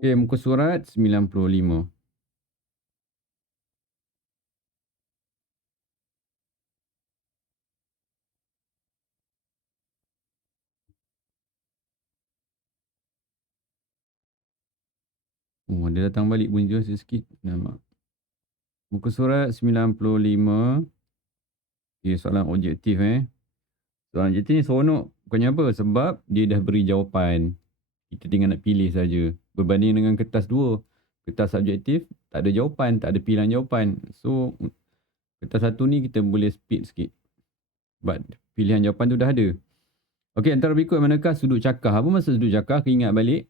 Okey, muka surat 95. Oh, dia datang balik bunyi dia sikit. Nampak. Muka surat 95. Okey, soalan objektif Soalan objektif ni seronok. Bukannya apa? Sebab dia dah beri jawapan. Kita tinggal nak pilih saja. Berbanding dengan kertas 2. Kertas subjektif, tak ada jawapan, tak ada pilihan jawapan. So, kertas 1 ni kita boleh speed sikit. Sebab pilihan jawapan tu dah ada. Okey, antara berikut manakah sudut cakar? Apa maksud sudut cakar? Kita ingat balik.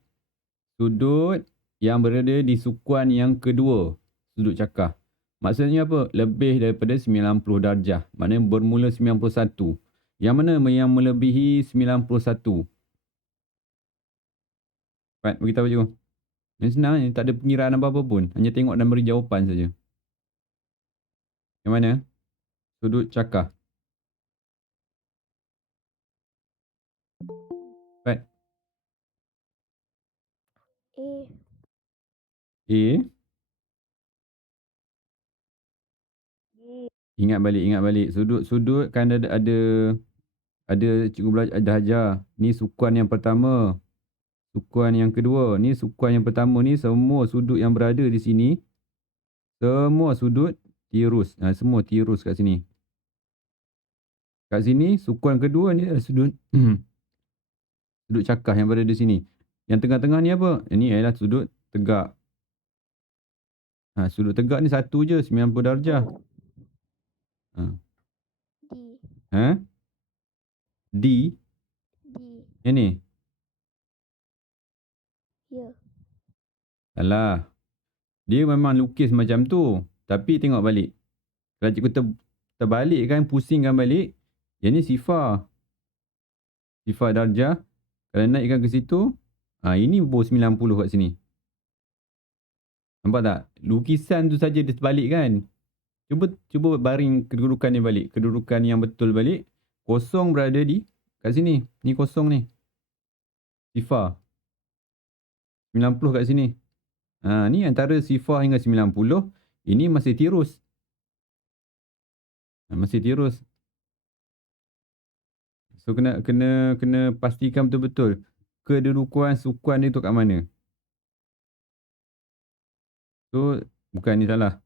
Sudut yang berada di sukuan yang kedua. Sudut cakar. Maksudnya apa? Lebih daripada 90 darjah. Maknanya bermula 91. Yang mana yang melebihi 91? Pat, beritahu je. Yang senang ni, tak ada pengiraan apa-apa pun. Hanya tengok dan beri jawapan saja. Yang mana? Sudut cakar. Pat. A. A. B. Ingat balik. Sudut kan ada cikgu belajar ada ajar. Ni sukuan yang pertama. Sukuan yang kedua. Ni sukuan yang pertama ni semua sudut yang berada di sini. Semua sudut tirus. Semua tirus kat sini. Kat sini sukuan kedua ni adalah sudut sudut cakar yang berada di sini. Yang tengah-tengah ni apa? Ini adalah sudut tegak. Sudut tegak ni satu je, 90 darjah. Ha. D. Ha? D. D. Yang ni? Ya. Salah. Dia memang lukis macam tu. Tapi tengok balik. Kalau cikgu terbalikkan, pusingkan balik. Yang ni sifar. Sifar darjah. Kalau naikkan ke situ, ini baru 90 kat sini. Nampak tak? Lukisan tu saja dia terbalik kan? Cuba baring kedudukan dia balik. Kedudukan yang betul balik. Kosong berada di kat sini. Ni kosong ni. Sifar. 90 kat sini. Ni antara sifar hingga 90. Ini masih tirus. Masih tirus. So kena pastikan betul-betul kedudukan sukuan dia tu kat mana. So bukan ni salah.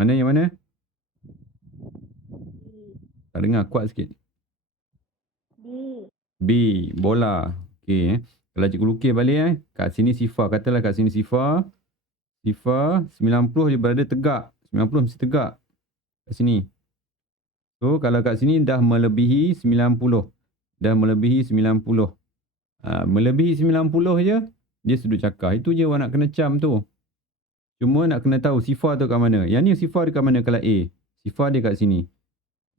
Mana yang mana? Tak dengar, kuat sikit. D. B, bola. Okey Kalau cikgu lukis balik kat sini sifar. Katalah kat sini sifar. Sifar 90 dia berada tegak. 90 mesti tegak. Kat sini. So kalau kat sini dah melebihi 90. Dah melebihi 90. Melebihi 90 je, dia sudut cakar. Itu je awak nak kena cam tu. Cuma nak kena tahu sifar tu kat mana. Yang ni sifar dia kat mana kalau A? Sifar dia kat sini.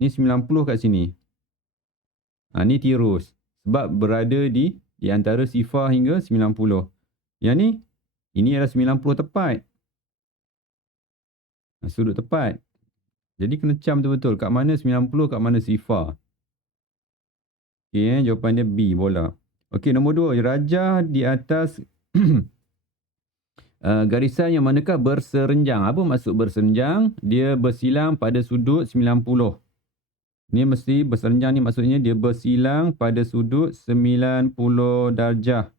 Ni 90 kat sini. Ni tirus. Sebab berada di antara sifar hingga 90. Yang ni, ini adalah 90 tepat. Sudut tepat. Jadi kena cam tu betul. Kat mana 90, kat mana sifar. Okey, jawapan dia B, bola. Okey, nombor 2. Rajah di atas garisan yang manakah berserenjang. Apa maksud berserenjang? Dia bersilang pada sudut 90. Ni mesti berserenjang ni maksudnya dia bersilang pada sudut 90 darjah.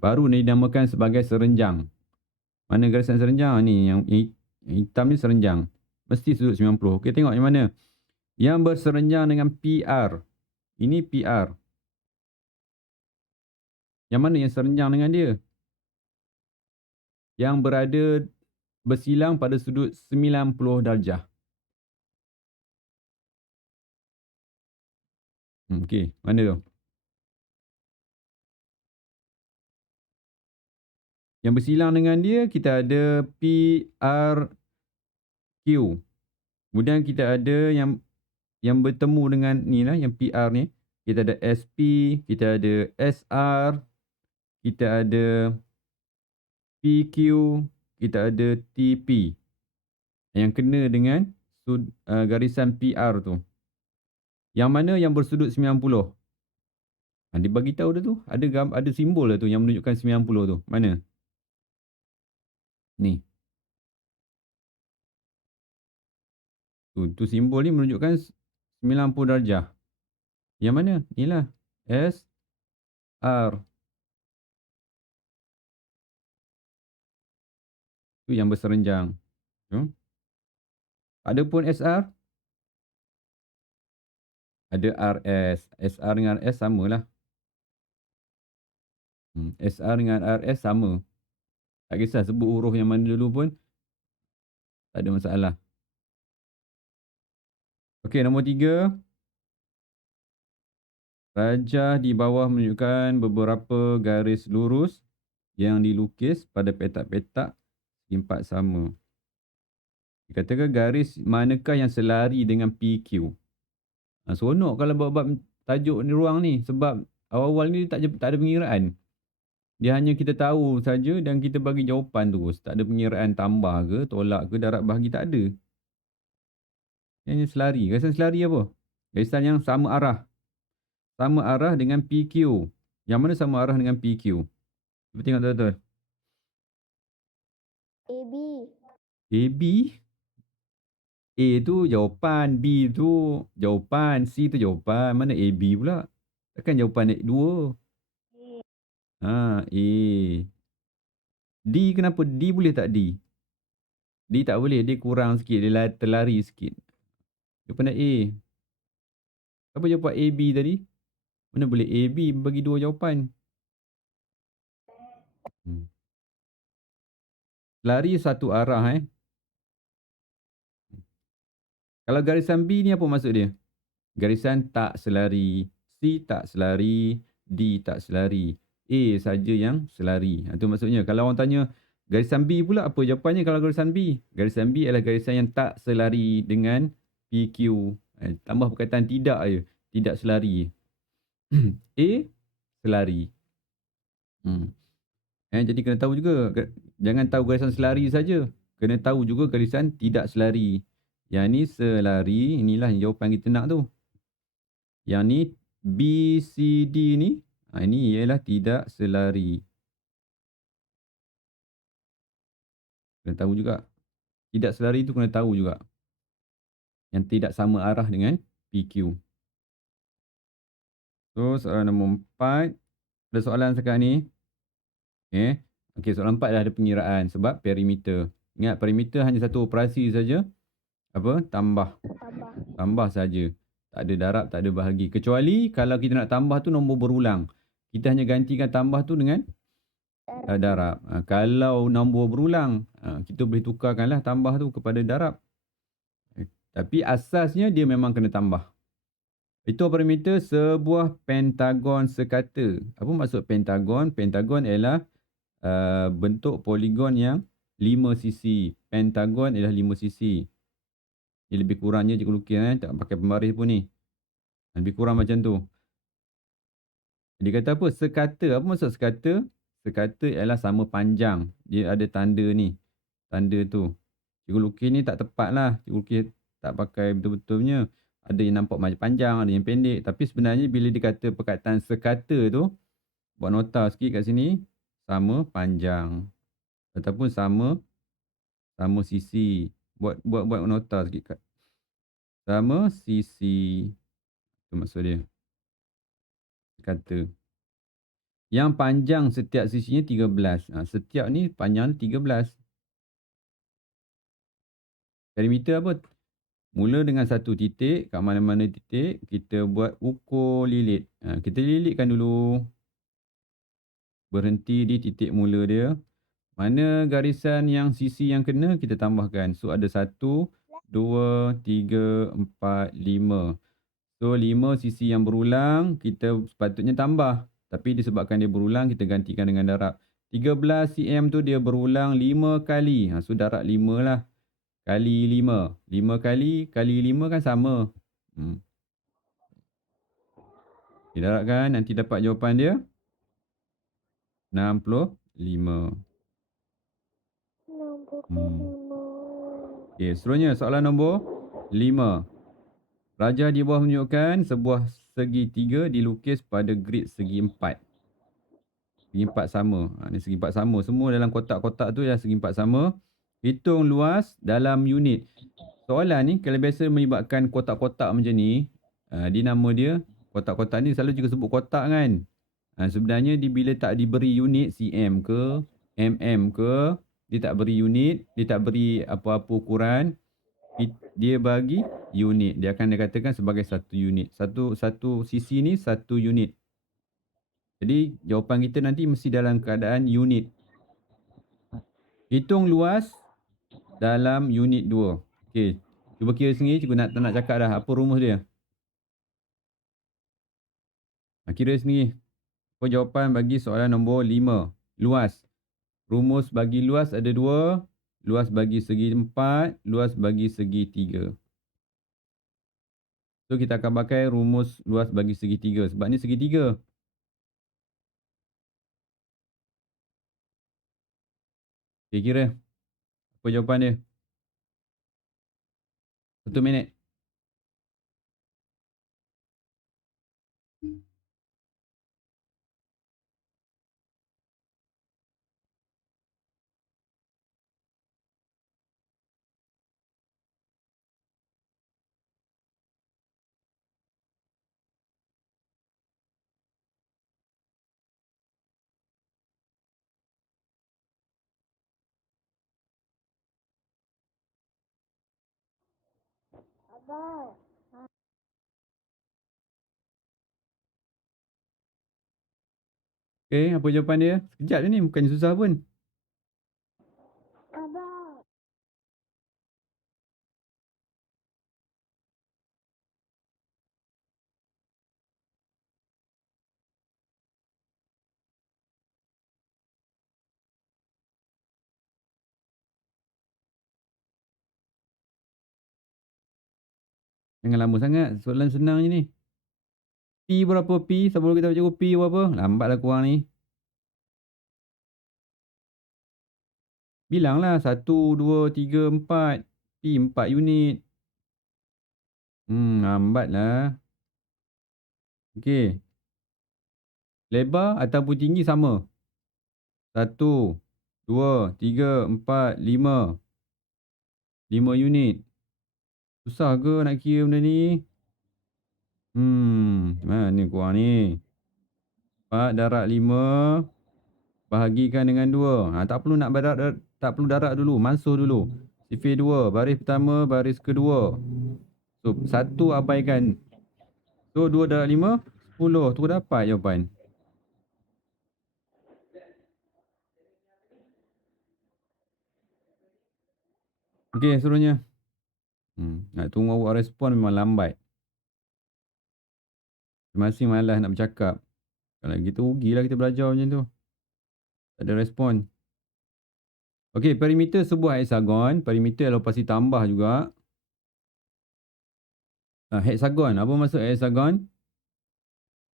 Baru ni dinamakan sebagai serenjang. Mana garisan serenjang? Ni yang hitam ni serenjang. Mesti sudut 90. Okey, tengok yang mana. Yang berserenjang dengan PR. Ini PR. Yang mana yang serenjang dengan dia? Yang berada bersilang pada sudut 90 darjah. Okey, mana tu? Yang bersilang dengan dia, kita ada PRQ. Kemudian kita ada yang bertemu dengan ni lah, yang PR ni. Kita ada SP, kita ada SR, kita ada PQ, kita ada TP. Yang kena dengan garisan PR tu. Yang mana yang bersudut 90? Dia bagi tahu dah tu. Ada simbol dah tu yang menunjukkan 90 tu. Mana? Ni. Tu simbol ni menunjukkan 90 darjah. Yang mana? Inilah. S, R. Tu yang berserenjang. Tu. Ada pun SR? Ada RS. SR dengan S samalah. SR dengan RS sama. Tak kisah sebut huruf yang mana dulu pun. Tak ada masalah. Okey, nombor 3. Rajah di bawah menunjukkan beberapa garis lurus yang dilukis pada petak-petak empat sama. Dikatakan garis manakah yang selari dengan PQ. Seronok kalau bab-bab tajuk ni ruang ni. Sebab awal-awal ni tak ada pengiraan. Dia hanya kita tahu saja dan kita bagi jawapan terus. Tak ada pengiraan tambah ke, tolak ke, darat bahagi tak ada. Yang selari. Garisan selari apa? Garisan yang sama arah. Sama arah dengan PQ. Yang mana sama arah dengan PQ? Cuba tengok betul-betul. AB. AB? A tu jawapan, B tu jawapan, C tu jawapan. Mana AB pula? Takkan jawapan 2. A. D kenapa? D boleh tak D? D tak boleh. Dia kurang sikit. Dia terlari sikit. Jawapan A. Apa jawapan AB tadi? Mana boleh AB bagi 2 jawapan? Lari satu arah. Kalau garisan B ni apa maksud dia? Garisan tak selari. C tak selari. D tak selari. A saja yang selari. Itu maksudnya. Kalau orang tanya garisan B pula apa jawapannya kalau garisan B? Garisan B adalah garisan yang tak selari dengan PQ. Tambah perkataan tidak je. Tidak selari. A selari. Jadi kena tahu juga. Jangan tahu garisan selari saja. Kena tahu juga garisan tidak selari. Yang ni selari. Inilah jawapan kita nak tu. Yang ni B, C, D ni. Ini ialah tidak selari. Kena tahu juga. Tidak selari tu kena tahu juga. Yang tidak sama arah dengan PQ. So soalan nombor 4. Ada soalan sekarang ni. Okey, soalan 4 dah ada pengiraan. Sebab perimeter. Ingat perimeter hanya satu operasi saja. Apa? Tambah. Tambah saja. Tak ada darab, tak ada bahagi. Kecuali kalau kita nak tambah tu nombor berulang. Kita hanya gantikan tambah tu dengan darab. Kalau nombor berulang, kita boleh tukarkanlah tambah tu kepada darab. Tapi asasnya dia memang kena tambah. Itu perimeter sebuah pentagon sekata. Apa maksud pentagon? Pentagon ialah bentuk poligon yang 5 sisi. Pentagon ialah 5 sisi. Dia lebih kurangnya cikgu lukis. Tak pakai pembaris pun ni. Lebih kurang macam tu. Dia kata apa? Sekata. Apa maksud sekata? Sekata ialah sama panjang. Dia ada tanda ni. Tanda tu. Cikgu lukis ni tak tepat lah. Cikgu lukis tak pakai betul-betulnya. Ada yang nampak macam panjang, ada yang pendek. Tapi sebenarnya bila dikata perkataan sekata tu, buat nota sikit kat sini. Sama panjang. Ataupun sama sisi. Buat nota sikit kat. Sama sisi. Itu maksud dia. Kata. Yang panjang setiap sisinya 13. Setiap ni panjang 13. Perimeter apa? Mula dengan satu titik. Kat mana-mana titik. Kita buat ukur lilit. Kita lilitkan dulu. Berhenti di titik mula dia. Mana garisan yang sisi yang kena, kita tambahkan. So, ada 1, 2, 3, 4, 5. So, 5 sisi yang berulang, kita sepatutnya tambah. Tapi disebabkan dia berulang, kita gantikan dengan darab. 13 cm tu dia berulang 5 kali. So, darab 5 lah. Kali 5. 5 kali 5 kan sama. Darabkan, nanti dapat jawapan dia. 65. Okey, seterusnya soalan nombor 5. Rajah di bawah menunjukkan sebuah segitiga dilukis pada grid segi empat. Segi empat sama. Ni segi empat sama. Semua dalam kotak-kotak tu adalah segi empat sama. Hitung luas dalam unit. Soalan ni kalau biasa melibatkan kotak-kotak macam ni, dia nama dia, kotak-kotak ni selalu juga sebut kotak kan. Sebenarnya bila tak diberi unit cm ke, ke, dia tak beri unit, dia tak beri apa-apa ukuran, dia bagi unit. Dia akan dikatakan sebagai satu unit. Satu sisi ni satu unit. Jadi jawapan kita nanti mesti dalam keadaan unit. Hitung luas dalam unit 2. Okey. Cuba kira sendiri, cikgu tak nak cakap dah. Apa rumus dia? Kira sendiri. Apa jawapan bagi soalan nombor 5? Luas. Rumus bagi luas ada 2. Luas bagi segi 4. Luas bagi segi 3. So, kita akan pakai rumus luas bagi segi 3. Sebab ni segi 3. Okay, kira. Apa jawapan dia? 1 minit. Abang. Okay, apa jawapan dia? Sekejap je ni, bukan susah pun. Abang. Jangan lama sangat. Soalan senang je ni. P berapa P? Siapa boleh kita baca P berapa? Lambatlah korang ni. Bilanglah 1, 2, 3, 4. P 4 unit. Lambatlah. Okey. Lebar ataupun tinggi sama. 1, 2, 3, 4, 5. 5 unit. Susah ke nak kira benda ni? Mana korang ni? 4 darab 5 bahagikan dengan 2. Tak perlu nak darab dulu. Mansuh dulu. Sifir 2. Baris pertama, baris kedua. So, 1 abaikan. So, 2 darab 5, 10. Tu dapat jawapan. Okey, seterusnya. Nak tunggu awak respon memang lambat. Masih malas nak bercakap. Kalau gitu rugilah kita belajar macam tu. Tak ada respon. Okey, perimeter sebuah heksagon. Perimeter kalau pasti tambah juga. Heksagon. Apa maksud heksagon?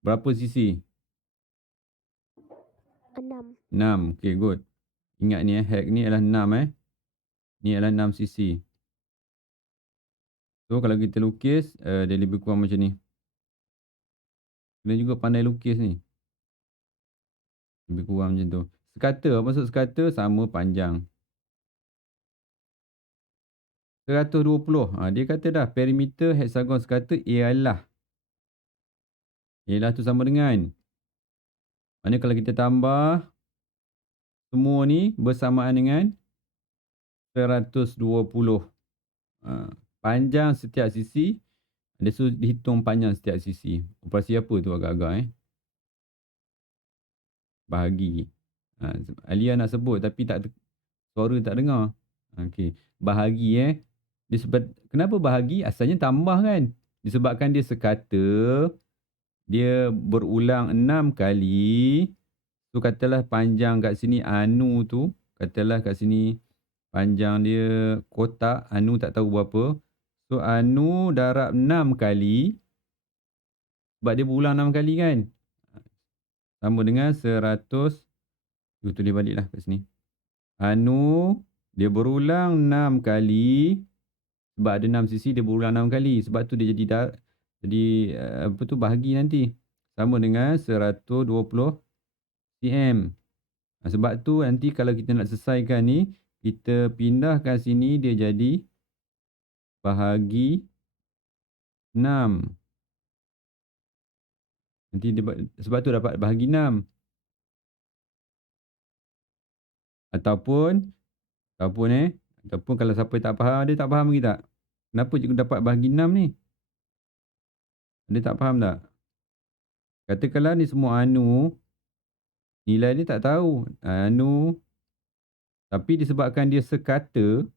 Berapa sisi? 6. 6. Okey, good. Ingat ni hek ni adalah 6 Ni adalah 6 sisi. So, kalau kita lukis, dia lebih kurang macam ni. Kena juga pandai lukis ni. Lebih kurang macam tu. Sekata. Apa maksud sekata? Sama panjang. 120. Dia kata dah perimeter heksagon sekata ialah tu sama dengan. Maksudnya kalau kita tambah semua ni bersamaan dengan 120. Panjang setiap sisi. Dia suruh dihitung panjang setiap sisi. Operasi apa tu agak-agak bahagi. Alia nak sebut tapi suara tak dengar. Okey. Bahagi kenapa bahagi? Asalnya tambah kan? Disebabkan dia sekata dia berulang 6 kali. So katalah panjang kat sini anu tu. Katalah kat sini panjang dia kotak. Anu tak tahu berapa. So anu darab 6 kali. Sebab dia berulang 6 kali kan. Sama dengan 100. Tulis baliklah kat sini. Anu dia berulang 6 kali. Sebab ada 6 sisi dia berulang 6 kali. Sebab tu dia jadi Jadi apa tu bahagi nanti. Sama dengan 120 cm. Sebab tu nanti kalau kita nak selesaikan ni, kita pindahkan sini dia jadi bahagi 6. Nanti dia, sebab tu dapat bahagi 6. Ataupun ataupun kalau siapa tak faham, ada tak faham lagi tak? Kenapa cikgu dapat bahagi 6 ni? Ada tak faham tak? Katakanlah ni semua anu, nilai dia tak tahu. Anu, tapi disebabkan dia sekata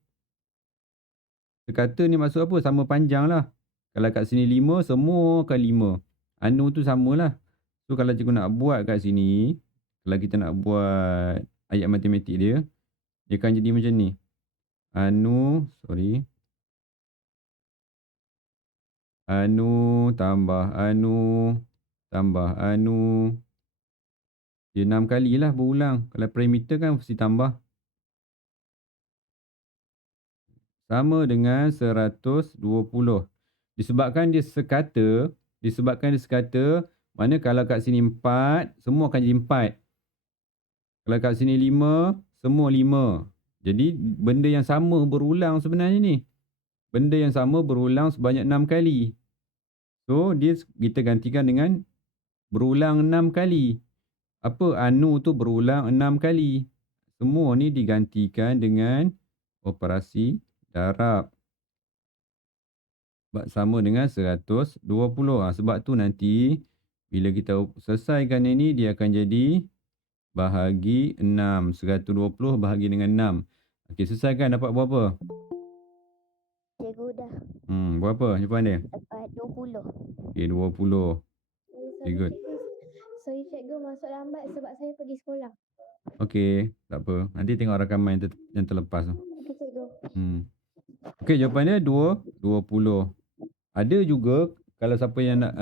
ni maksud apa? Sama panjang lah. Kalau kat sini 5, semua kan 5. Anu tu samalah. So kalau cikgu nak buat kat sini, kalau kita nak buat ayat matematik dia akan jadi macam ni. Anu tambah anu tambah anu. Dia 6 kali lah berulang. Kalau parameter kan mesti tambah. Sama dengan 120. Disebabkan dia sekata, mana kalau kat sini 4, semua akan jadi 4. Kalau kat sini 5, semua 5. Jadi benda yang sama berulang sebenarnya ni. Benda yang sama berulang sebanyak 6 kali. So kita gantikan dengan berulang 6 kali. Apa? Anu tu berulang 6 kali. Semua ni digantikan dengan operasi darab. Sama dengan 120. Sebab tu nanti bila kita selesaikan ini, dia akan jadi bahagi 6. 120 bahagi dengan 6. Okey, selesaikan. Dapat berapa? Cikgu dah Berapa jawapan dia? dapat 20. Okey, 20. Okay, good. Sorry cikgu, masuk lambat sebab saya pergi sekolah. Okey, tak apa. Nanti tengok rakaman yang terlepas tu. Okey cikgu. Okey, jawapan dia 20. Ada juga kalau siapa yang nak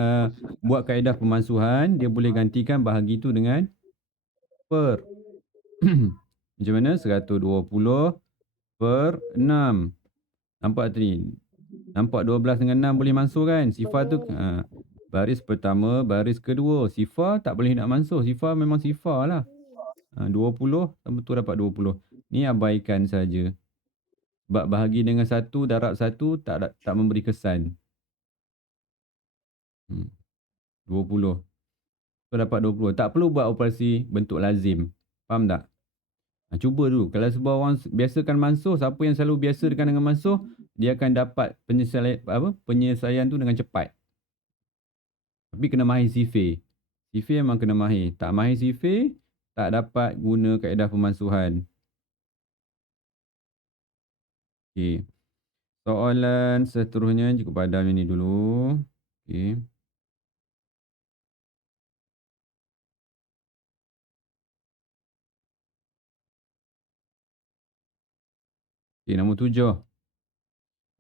buat kaedah pemansuhan, dia boleh gantikan bahagi tu dengan per. Macam mana? 120 per 6. Nampak tadi? Nampak 12 dengan 6 boleh mansuh kan? Sifar tu baris pertama, baris kedua. Sifar tak boleh nak mansuh. Sifar memang sifar lah. 20, betul dapat 20. Ni abaikan saja. Sebab bahagi dengan 1 darab 1 tak memberi kesan. 20. So dapat 20. Tak perlu buat operasi bentuk lazim. Faham tak? Cuba dulu. Kalau sebuah orang biasakan mansuh, siapa yang selalu biasa dengan mansuh, dia akan dapat penyelesaian tu dengan cepat. Tapi kena mahir sifir. Sifir memang kena mahir. Tak mahir sifir, tak dapat guna kaedah pemansuhan. Okey. Soalan seterusnya, cukup padam ini dulu. Okey. Okey, nombor 7.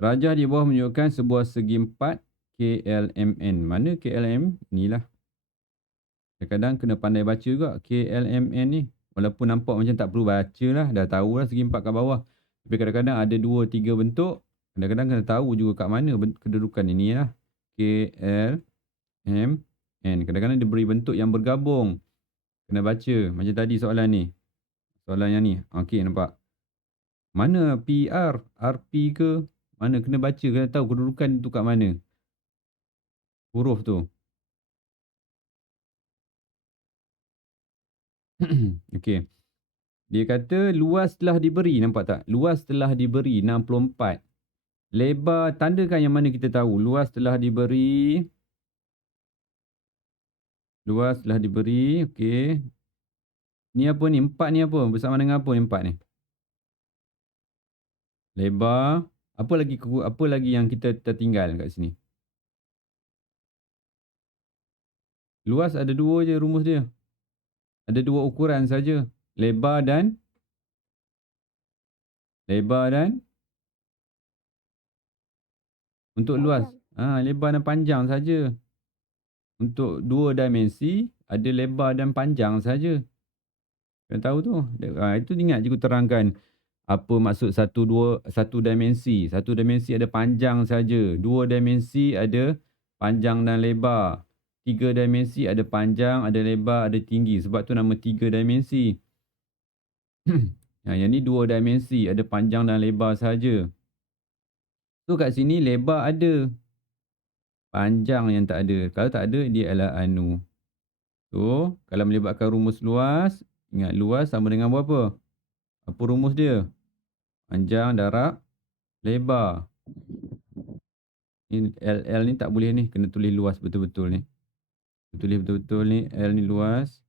Rajah di bawah menunjukkan sebuah segi 4 KLMN. Mana KLM? Inilah. Kadang-kadang kena pandai baca juga KLMN ni. Walaupun nampak macam tak perlu baca lah. Dah tahulah segi 4 kat bawah. Tapi kadang-kadang ada 2-3 bentuk. Kadang-kadang kena tahu juga kat mana kedudukan ini lah. KLMN. Kadang-kadang dia beri bentuk yang bergabung. Kena baca. Macam tadi soalan ni. Soalan yang ni. Okey, nampak. Mana PR? RP ke? Mana kena baca, kena tahu kedudukan tu kat mana. Huruf tu. Okey. Dia kata luas telah diberi. Nampak tak? Luas telah diberi 64. Lebar, tandakan yang mana kita tahu. Luas telah diberi. Luas telah diberi. Okey. Ni apa ni? 4 ni apa? Bersama dengan apa ni 4 ni? Lebar. Apa lagi yang kita tertinggal kat sini? Luas ada 2 je rumus dia. Ada 2 ukuran saja. Lebar dan untuk luas. Lebar dan panjang saja. Untuk 2 dimensi ada lebar dan panjang saja. Kena tahu tu. Itu ingat cikgu terangkan apa maksud satu dimensi. Satu dimensi ada panjang saja. 2 dimensi ada panjang dan lebar. 3 dimensi ada panjang, ada lebar, ada tinggi. Sebab tu nama 3 dimensi. Yang ni 2 dimensi, ada panjang dan lebar saja. So kat sini lebar ada, panjang yang tak ada. Kalau tak ada, dia adalah anu. So, kalau melibatkan rumus luas, ingat luas sama dengan berapa? Apa rumus dia? Panjang darab lebar. Ni L ni tak boleh ni, kena tulis luas betul-betul ni. Tulis betul-betul ni, L ni luas.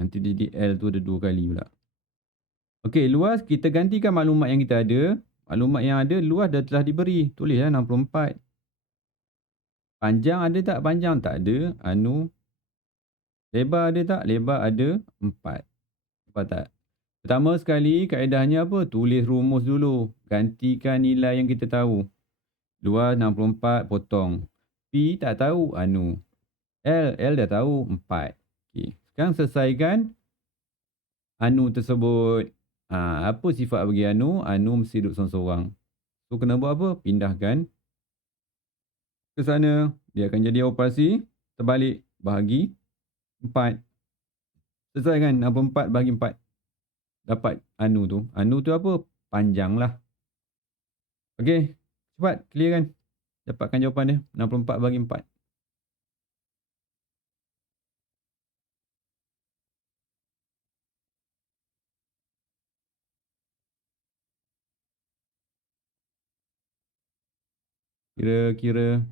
Nanti jadi L tu ada 2 kali pula. Okey, luas kita gantikan maklumat yang kita ada. Maklumat yang ada, luas dah telah diberi. Tulislah 64. Panjang ada tak? Panjang tak ada. Anu. Lebar ada tak? Lebar ada 4. Nampak tak? Pertama sekali, kaedahnya apa? Tulis rumus dulu. Gantikan nilai yang kita tahu. Luas 64 potong. P tak tahu. Anu. L dah tahu 4. Okay. Sekarang selesaikan anu tersebut. Apa sifat bagi anu? Anu mesti duduk seorang-seorang. So kena buat apa? Pindahkan ke sana. Dia akan jadi operasi terbalik bahagi 4. Selesai kan? 64 bahagi 4. Dapat anu tu. Anu tu apa? Panjang lah. Okey. Cepat. Clear kan? Dapatkan jawapan dia. 64 bahagi 4. Kira-kira.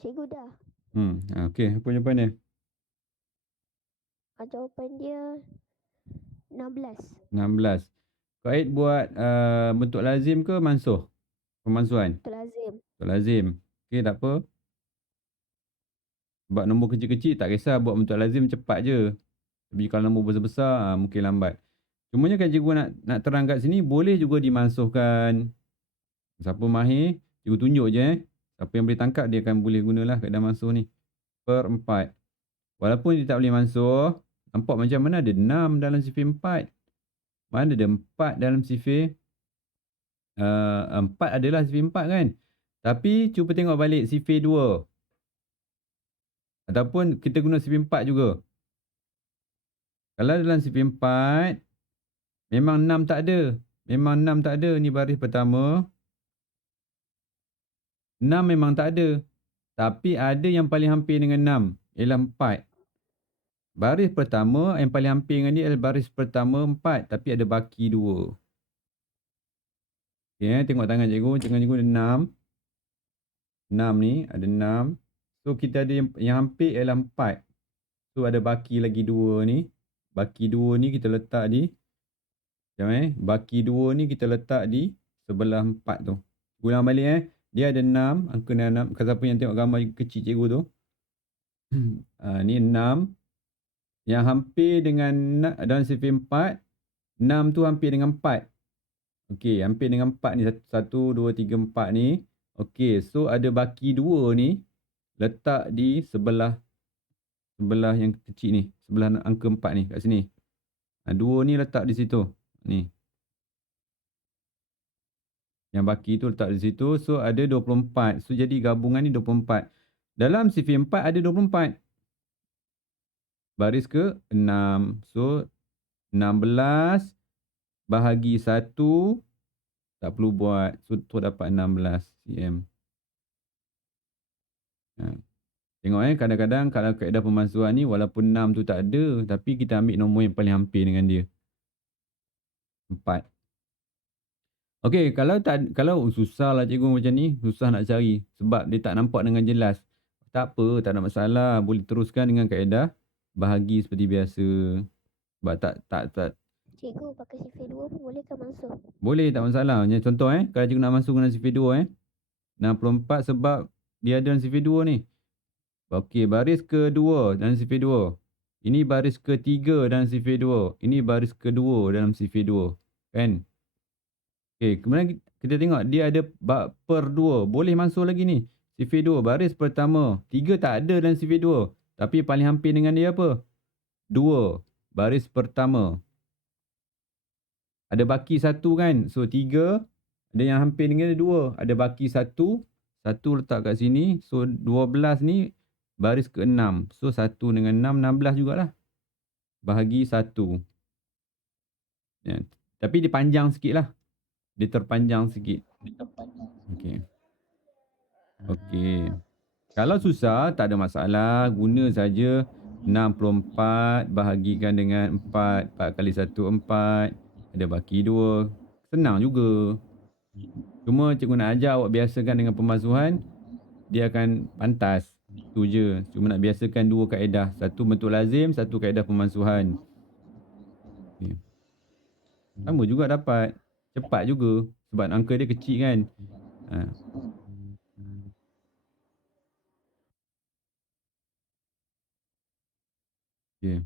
Cikgu dah. Okey. Apa jawapan dia? Jawapan dia 16. 16. Kaid buat bentuk lazim ke mansuh? Pemansuhan? Betul lazim. Bentuk lazim. Okey, tak apa. Sebab nombor kecil-kecil tak kisah buat bentuk lazim cepat je. Tapi kalau nombor besar-besar mungkin lambat. Cumanya kan cikgu nak terang kat sini boleh juga dimansuhkan. Siapa mahir, cikgu tunjuk je Siapa yang boleh tangkap dia akan boleh gunalah kaedah mansuh ni. Per 4. Walaupun dia tak boleh mansuh, nampak macam mana ada 6 dalam sifir 4. Mana ada 4 dalam sifir 4 adalah sifir 4 kan. Tapi cuba tengok balik sifir 2. Ataupun kita guna sifir 4 juga. Kalau dalam sifir 4, memang 6 tak ada. Memang 6 tak ada. Ni baris pertama. 6 memang tak ada. Tapi ada yang paling hampir dengan 6. Ialah 4. Baris pertama yang paling hampir dengan dia adalah baris pertama 4. Tapi ada baki 2. Okay, tengok tangan cikgu. Tangan cikgu ada 6. 6 ni ada 6. So kita ada yang hampir ialah 4. So ada baki lagi 2 ni. Baki 2 ni kita letak di. Baki 2 ni kita letak di sebelah 4 tu. Ulang balik Dia ada 6. Angka 6. Kalau siapa yang tengok gambar kecil cikgu tu. Ni 6. Yang hampir dengan dalam sifir 4. 6 tu hampir dengan 4. Okey, hampir dengan 4 ni. 1, 2, 3, 4 ni. Okey, so ada baki 2 ni. Letak di sebelah yang kecil ni. Sebelah angka 4 ni kat sini. 2 ni letak di situ. Ni. Yang baki tu letak di situ. So ada 24. So jadi gabungan ni 24. Dalam sifir 4 ada 24. Baris ke 6. So 16 bahagi 1. Tak perlu buat. So tu dapat 16 cm. Tengok kadang-kadang kalau kaedah pemansuhan ni walaupun 6 tu tak ada. Tapi kita ambil nombor yang paling hampir dengan dia. 4. Okey, kalau susah lah cikgu macam ni. Susah nak cari. Sebab dia tak nampak dengan jelas. Tak apa, tak ada masalah. Boleh teruskan dengan kaedah bahagi seperti biasa. Sebab tak. Cikgu pakai sifir 2 pun boleh ke mansuh? Boleh, tak masalah. Macam contoh kalau cikgu nak masuk dengan sifir 2 64 sebab dia ada dalam sifir 2 ni. Okey, baris kedua dalam sifir 2. Ini baris ketiga dalam sifir 2. Ini baris kedua dalam sifir 2. Kan? Okey, kemudian kita tengok dia ada per 2. Boleh masuk lagi ni. Sifir 2, baris pertama. 3 tak ada dalam sifir 2. Tapi paling hampir dengan dia apa? 2, baris pertama. Ada baki 1 kan? So 3, ada yang hampir dengan dia 2. Ada baki 1. 1 letak kat sini. So 12 ni baris ke-6. So 1 dengan 6, 16 jugalah. Bahagi 1. Ya. Tapi dia panjang sikit lah. Dia terpanjang sikit. Okey. Okey. Kalau susah, tak ada masalah. Guna saja 64 bahagikan dengan 4. 4 kali 1, 4. Ada baki 2. Senang juga. Cuma cikgu nak ajar awak biasakan dengan pemasuhan, dia akan pantas. Itu je. Cuma nak biasakan 2 kaedah. 1 bentuk lazim, 1 kaedah pemasuhan. Okay. Sama juga dapat. Cepat juga. Sebab angka dia kecil kan. Okay.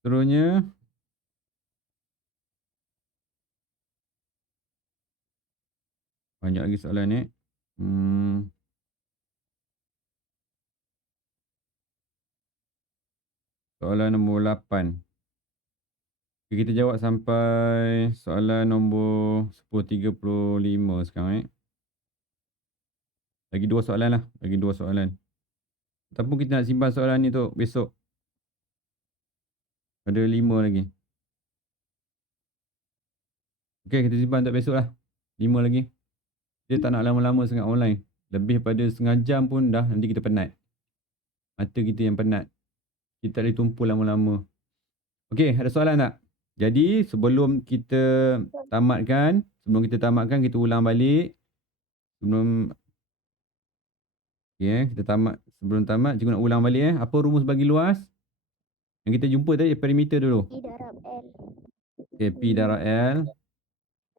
Seterusnya. Banyak lagi soalan ni. Soalan nombor 8. Kita jawab sampai soalan nombor 10.35 sekarang. Lagi 2 soalan lah. Lagi 2 soalan. Ataupun kita nak simpan soalan ni tu besok. Ada 5 lagi. Okey, kita simpan untuk besok lah. 5 lagi. Dia tak nak lama-lama sangat online. Lebih pada setengah jam pun dah nanti kita penat. Mata kita yang penat. Kita tak boleh tumpul lama-lama. Okey, ada soalan tak? Jadi sebelum kita tamatkan, kita ulang balik. Kita tamat. Sebelum tamat, cikgu nak ulang balik. Apa rumus bagi luas? Yang kita jumpa tadi, perimeter dulu. P darab L. Okay, P darab L.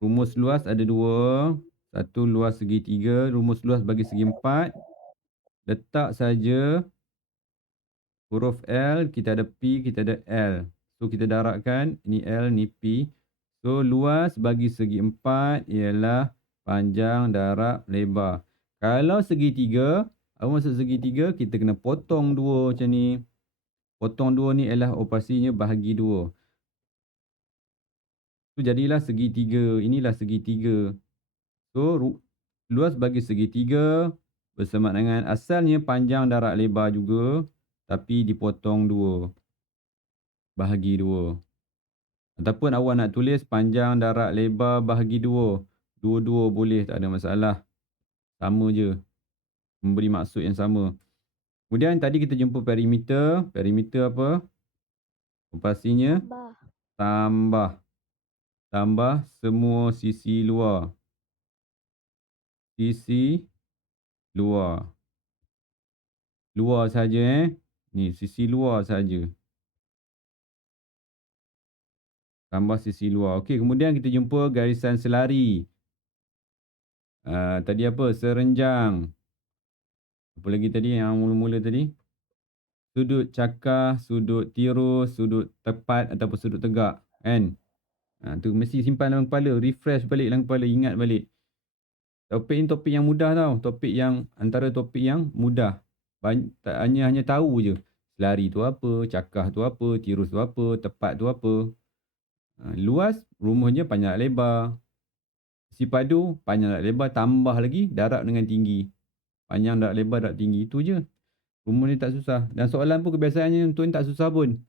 Rumus luas ada 2. Satu luas segi 3. Rumus luas bagi segi 4. Letak saja huruf L. Kita ada P, kita ada L. So, kita darabkan. Ini L, ni P. So, luas bagi segi 4 ialah panjang darab lebar. Kalau segitiga, apa maksud segitiga? Kita kena potong 2 macam ni. Potong 2 ni ialah operasinya bahagi 2. So, jadilah segitiga. Inilah segitiga. So, luas bagi segitiga bersama dengan asalnya panjang darab lebar juga. Tapi dipotong 2. Bahagi 2. Ataupun awak nak tulis panjang darab lebar bahagi 2. Dua-dua boleh, tak ada masalah. Sama je. Memberi maksud yang sama. Kemudian tadi kita jumpa perimeter. Perimeter apa? Operasinya tambah. Tambah semua sisi luar. Sisi luar. Luar saja Ni sisi luar saja. Tambah sisi luar. Okey, kemudian kita jumpa garisan selari. Tadi apa? Serenjang. Apa lagi tadi yang mula-mula tadi? Sudut cakar, sudut tirus, sudut tepat ataupun sudut tegak. Kan? Tu mesti simpan dalam kepala. Refresh balik dalam kepala. Ingat balik. Topik ni topik yang mudah tau. Topik yang antara topik yang mudah. Hanya tahu je. Selari tu apa, cakar tu apa, tirus tu apa, tepat tu apa. Luas, rumusnya panjang lebar. Sisi padu, panjang dan lebar tambah lagi darab dengan tinggi. Panjang darab lebar darab tinggi. Itu je. Rumus ni tak susah. Dan soalan pun kebiasaannya untuk ni tak susah pun.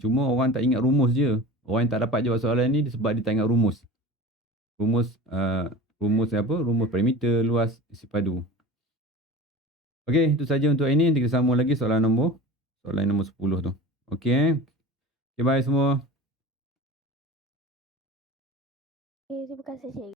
Cuma orang tak ingat rumus je. Orang yang tak dapat jawab soalan ni sebab dia tak ingat rumus. Rumus apa? Rumus perimeter, luas, sisi padu. Okey, itu saja untuk ini. Nanti kita sambung lagi soalan nombor 10 tu. Okey. Okay, bye semua. Terima kasih, Cikgu.